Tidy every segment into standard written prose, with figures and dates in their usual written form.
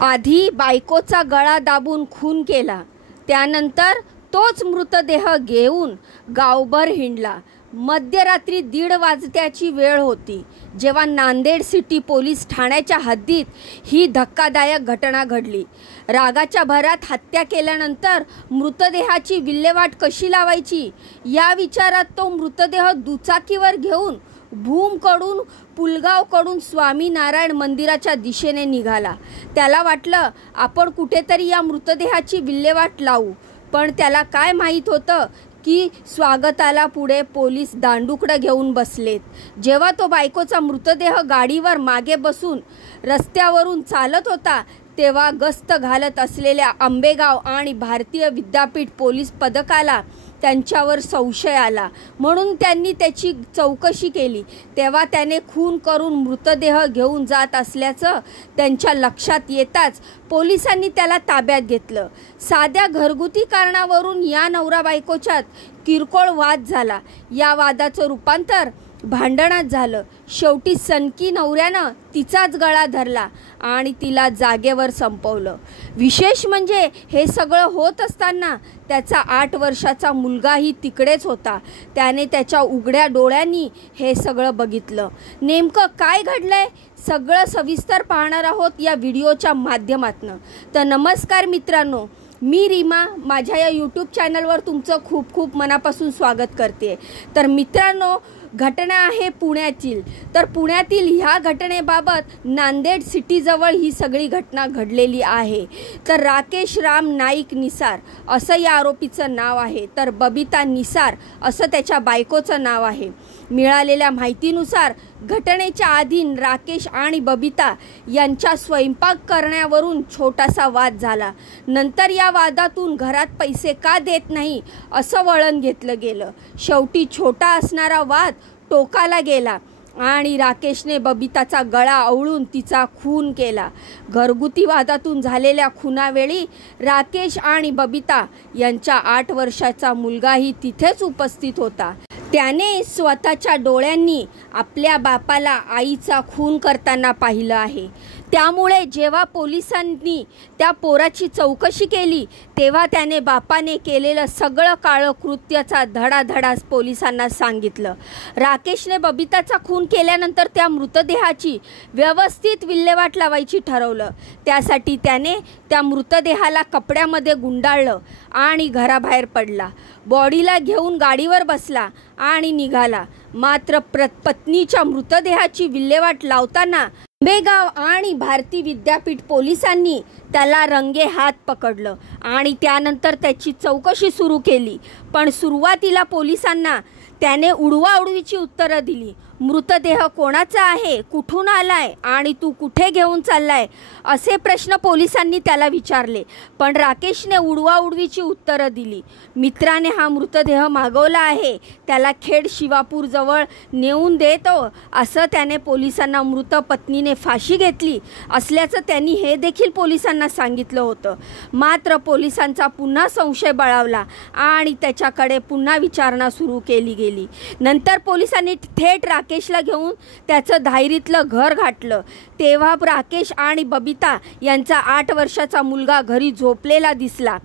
आधी बायकोचा गळा दाबून खून केला, त्यानंतर तोच मृतदेह घेऊन गावभर हिंडला। मध्यरात्री 1:30 वाजण्याची वेळ होती जेव्हा नांदेड सिटी पोलीस ठाण्याच्या हद्दीत ही धक्कादायक घटना घडली। रागाच्या भरात हत्या केल्यानंतर मृतदेहाची विल्हेवाट कशी लावायची या विचारात तो मृतदेह दुचाकीवर घेऊन भूमकडून पुलगावकडून स्वामीनारायण मंदिराच्या दिशेने निघाला। त्याला वाटलं आपण कुठेतरी या मृतदेहाची विल्हेवाट लावू, पण त्याला काय माहीत होतं की स्वागताला पुढे पोलीस दांडुकडं घेऊन बसलेत। जेव्हा तो बायकोचा मृतदेह गाडीवर मागे बसून रस्त्यावरून चालत होता तेव्हा गस्त घालत असलेल्या आंबेगाव आणि भारतीय विद्यापीठ पोलीस पथकाला त्यांच्यावर संशय आला, म्हणून त्यांनी त्याची चौकशी केली। तेव्हा त्याने खून करून मृतदेह घेऊन जात असल्याचं त्यांच्या लक्षात येताच पोलिसांनी त्याला ताब्यात घेतलं। साध्या घरगुती कारणावरून या नवरा बायकोच्यात किरकोळ वाद झाला। या वादाचं रूपांतर भांडणात झालं। शेवटी सनकी नवऱ्यानं तिचाच गळा धरला आणि तिला जागेवर संपवलं। विशेष म्हणजे हे सगळं होत असताना त्याचा 8 वर्षाचा मुलगाही तिकडेच होता। त्याने त्याच्या उघड्या डोळ्यांनी हे सगळं बघितलं। नेमकं काय घडलंय सगळं सविस्तर पाहणार आहोत या व्हिडिओच्या माध्यमातून। तर नमस्कार मित्रांनो, मी रीमा माझ्या या यूट्यूब चॅनलवर तुमचं खूप खूप मनापासून स्वागत करते। तर मित्रांनो, घटना आहे पुण्यातील। तर पुण्यातील ह्या घटनेबाबत नांदेड सिटीजवळ ही सगळी घटना घडलेली आहे। तर राकेश राम नाईक निसार असं या आरोपीचं नाव आहे, तर बबिता निसार असं त्याच्या बायकोचं नाव आहे। मिळालेल्या माहितीनुसार घटनेच्या आधी राकेश आणि बबिता यांच्या स्वयंपाक करण्यावरून छोटासा वाद झाला। नंतर या वादातून घरात पैसे का देत नाही असं वळण घेतलं गेलं। शेवटी छोटा असणारा वाद टोकाला गेला आणि राकेशने बबिताचा गळा आवळून तिचा खून केला। घरगुती वादातून झालेल्या खुनावेळी राकेश आणि बबिता यांच्या 8 वर्षाचा मुलगाही तिथेच उपस्थित होता। त्याने स्वतःच्या डोळ्यांनी आपल्या बापाला आईचा खून करताना पाहिलं आहे। त्यामुळे जेव्हा पोलिसांनी त्या पोराची चौकशी केली तेव्हा त्याने बापाने केलेलं सगळं काळं कृत्याचा धडाधडा पोलिसांना सांगितलं। राकेशने बबिताचा खून केल्यानंतर त्या मृतदेहाची व्यवस्थित विल्हेवाट लावायची ठरवलं। त्यासाठी त्याने त्या मृतदेहाला कपड्यामध्ये गुंडाळलं आणि घराबाहेर पडला। बॉडीला घेऊन गाडीवर बसला आणि निघाला। मात्र पत्नीच्या मृतदेहाची विल्हेवाट लावताना आंबेगाव आणि भारती विद्यापीठ पोलिसांनी त्याला रंगे हात पकडलं आणि त्यानंतर त्याची चौकशी सुरू केली। पण सुरुवातीला पोलिसांना त्याने उडवाउडवीची उत्तरं दिली। मृतदेह कोणाचा आहे, कुठून आलाय आणि तू कुठे घेऊन चाललाय असे प्रश्न पोलिसांनी त्याला विचारले, पण राकेशने उडवाउडवीची उत्तरं दिली। मित्राने हा मृतदेह मागवला आहे, त्याला खेड शिवापूर जवळ नेऊन देतो असं त्याने पोलिसांना मृत पत्नीने फाशी घेतली असल्याचं त्यांनी हे देखील पोलिसांना सांगितलं होतं। मात्र पोलिसांचा पुन्हा संशय बळावला आणि त्याच्याकडे पुन्हा विचारणा सुरू केली गेली। नंतर पोलिसांनी थेट राकेशला घेऊन त्याचं धायरीतलं घर गाठलं। तेव्हा राकेश आणि बबिता यांचा 8 वर्षाचा मुलगा घरी झोपलेला दिसला।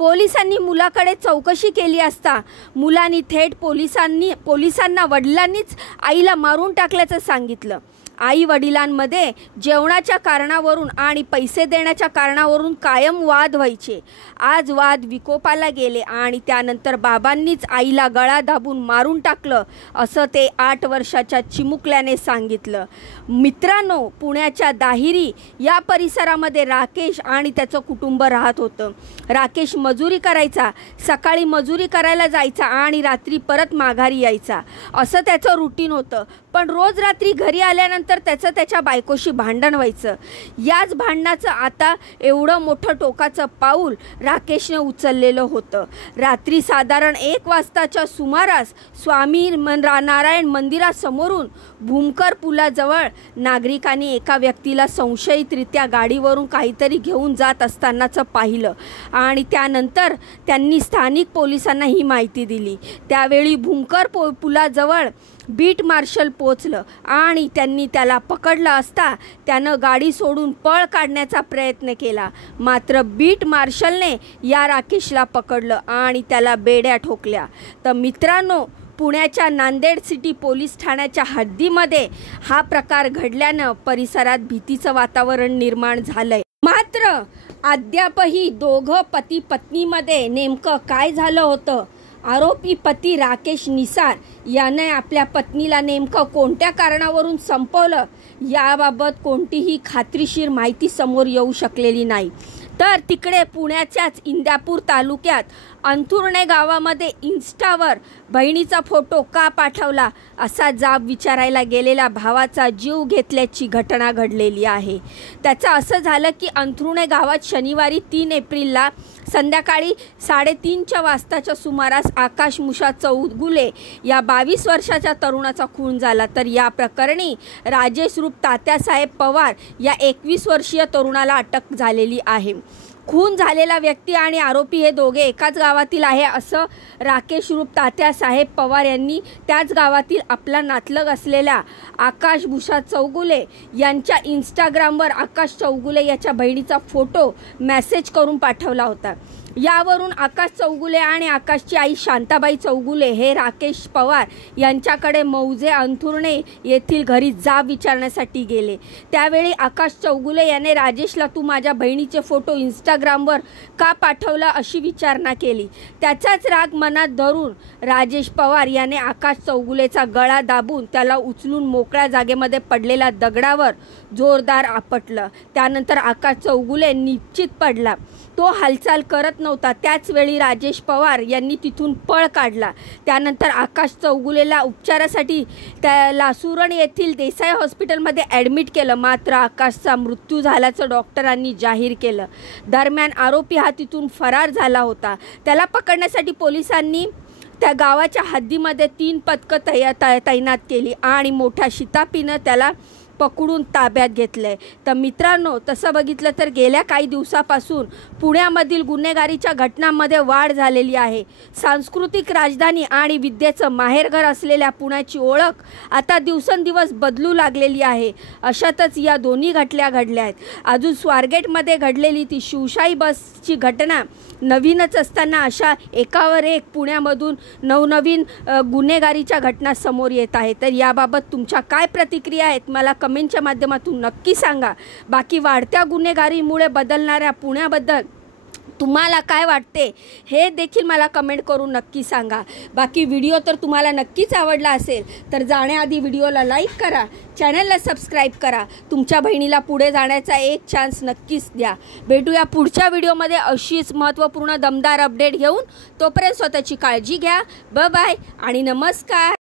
पोलिसांनी मुलाकडे चौकशी केली असता मुलांनी थेट पोलिसांना वडिलांनीच आईला मारून टाकल्याचं सांगितलं। आई वडिलांमध्ये जेवणाच्या कारणावरून आणि पैसे देण्याच्या कारणावरून कायम वाद व्हायचे। आज वाद विकोपाला गेले आणि त्यानंतर बाबांनीच आईला गळा दाबून मारून टाकलं असं ते 8 वर्षाच्या चिमुकल्याने सांगितलं। मित्रांनो, पुण्याच्या दाहिरी या परिसरामध्ये राकेश आणि त्याचं कुटुंब राहत होतं। राकेश मजुरी करायचा, सकाळी मजुरी करायला जायचा आणि रात्री परत माघारी यायचा असं त्याचं रुटीन होतं। पण रोज रात्री घरी आल्यानंतर त्याच्या बायकोशी भांडण व्हायचं। याच भांडणाचं आता एवढं मोठं टोकाचं पाऊल राकेशने उचललेलं होतं। रात्री साधारण 1 वाजताच्या सुमारास स्वामी नारायण मंदिरासमोरून भूमकर पुलाजवळ नागरिकांनी एका व्यक्तीला संशयितरित्या गाडीवरून काहीतरी घेऊन जात असतानाचं पाहिलं आणि त्यानंतर त्यांनी स्थानिक पोलिसांना ही माहिती दिली। त्यावेळी भूमकर पुलाजवळ बीट मार्शल पोचलं आणि त्यांनी त्याला पकडलं असता त्यानं गाडी सोडून पळ काढण्याचा प्रयत्न केला. मात्र बीट मार्शलने या राकेशला पकडलं आणि त्याला बेड्या ठोकल्या. तर मित्रांनो, पुण्याच्या नांदेड सिटी पोलीस ठाण्याच्या हद्दीमध्ये हा प्रकार घडल्यानं परिसरात भीतीचं वातावरण निर्माण झालंय. मात्र अद्यापही दोघं पती पत्नीमध्ये नेमकं काय झालं होतं, आरोपी पती राकेश निसार याने आपल्या पत्नीला नेमकं कोणत्या कारणावरून संपवलं याबाबत कोणतीही खात्रीशीर माहिती समोर येऊ शकलेली नाही. तर तिकडे पुण्याच्याच इंदापूर तालुक्यात अंथुर्णे गावामध्ये इन्स्टावर बहिणीचा फोटो का पाठवला असा जाब विचारायला गेलेल्या भावाचा जीव घेतल्याची घटना घडलेली आहे. त्याचं असं झालं की अंथुर्णे गावात शनिवारी 3 एप्रिलला संध्याकाळी 3:30 वाजताच्या सुमारास आकाश मुषा चौगुले या 22 वर्षाच्या तरुणाचा खून झाला. तर या प्रकरणी राजेश रूप तात्यासाहेब पवार या 21 वर्षीय तरुणाला अटक झालेली आहे. खून झालेला व्यक्ती आणि आरोपी हे दोघे एकाच गावातील आहे असं राकेश रूप तात्यासाहेब पवार यांनी त्याच गावातील आपला नातलग असलेल्या आकाश भूषा चौगुले यांच्या इंस्टाग्रामवर आकाश चौगुले याच्या बहिणीचा फोटो मेसेज करून पाठवला होता. यावरून आकाश चौगुले आणि आकाशची आई शांताबाई चौगुले हे राकेश पवार यांच्याकडे मौजे अंथुर्णे येथील घरी जाब विचारण्यासाठी गेले. त्यावेळी आकाश चौगुले याने राजेशला तू माझ्या बहिणीचे फोटो इंस्टाग्रामवर का पाठवला अशी विचारणा केली. त्याचाच राग मनात धरून राजेश पवार याने आकाश चौगुलेचा गळा दाबून त्याला उचलून मोकळ्या जागेमध्ये पडलेल्या दगडावर जोरदार आपटलं. त्यानंतर आकाश चौगुले निश्चित पडला. तो हालचाल करत नव्हता. त्याच वेळी राजेश पवार यांनी तिथून पळ काढला. त्यानंतर आकाश चौगुलेला उपचारासाठी त्याला सुरण येथील देसाई हॉस्पिटलमध्ये ॲडमिट केलं. मात्र आकाशचा मृत्यू झाल्याचं डॉक्टरांनी जाहीर केलं. दरम्यान आरोपी हा तिथून फरार झाला होता. त्याला पकडण्यासाठी पोलिसांनी त्या गावाच्या हद्दीमध्ये 3 पथकं तैनात केली आणि मोठ्या शिताफीनं त्याला पकडून ताब्यात घेतलंय. तर मित्रांनो, तसं बघितलं तर गेल्या काही दिवसापासून पुण्यामधील गुन्हेगारीच्या घटनांमध्ये वाढ झालेली आहे. सांस्कृतिक राजधानी आणि विद्येचं माहेरघर असलेल्या पुण्याची ओळख आता दिवसेंदिवस बदलू लागलेली आहे. अशातच या दोन्ही घटना घडल्या आहेत. अजून स्वारगेटमध्ये घडलेली ती शिवशाही बसची घटना नवीनच असताना अशा एकावर एक पुण्यामधून नवनवीन गुन्हेगारीच्या घटना समोर येत आहेत. तर याबाबत तुमच्या काय प्रतिक्रिया आहेत मला कमेंटच्या माध्यमातून नक्की सांगा. बाकी वाढत्या गुन्हेगारीमुळे बदलणाऱ्या पुण्याबद्दल तुम्हाला काय वाटते हे देखील मला कमेंट करून नक्की सांगा. बाकी व्हिडिओ तर तुम्हाला नक्कीच आवडला असेल तर जाण्याआधी व्हिडिओला लाईक करा, चॅनलला सबस्क्राईब करा. तुमच्या बहिणीला पुढे जाण्याचा एक चान्स नक्कीच द्या. भेटूया पुढच्या व्हिडिओमध्ये अशीच महत्त्वपूर्ण दमदार अपडेट घेऊन. तोपर्यंत स्वतःची काळजी घ्या. बाय बाय आणि नमस्कार.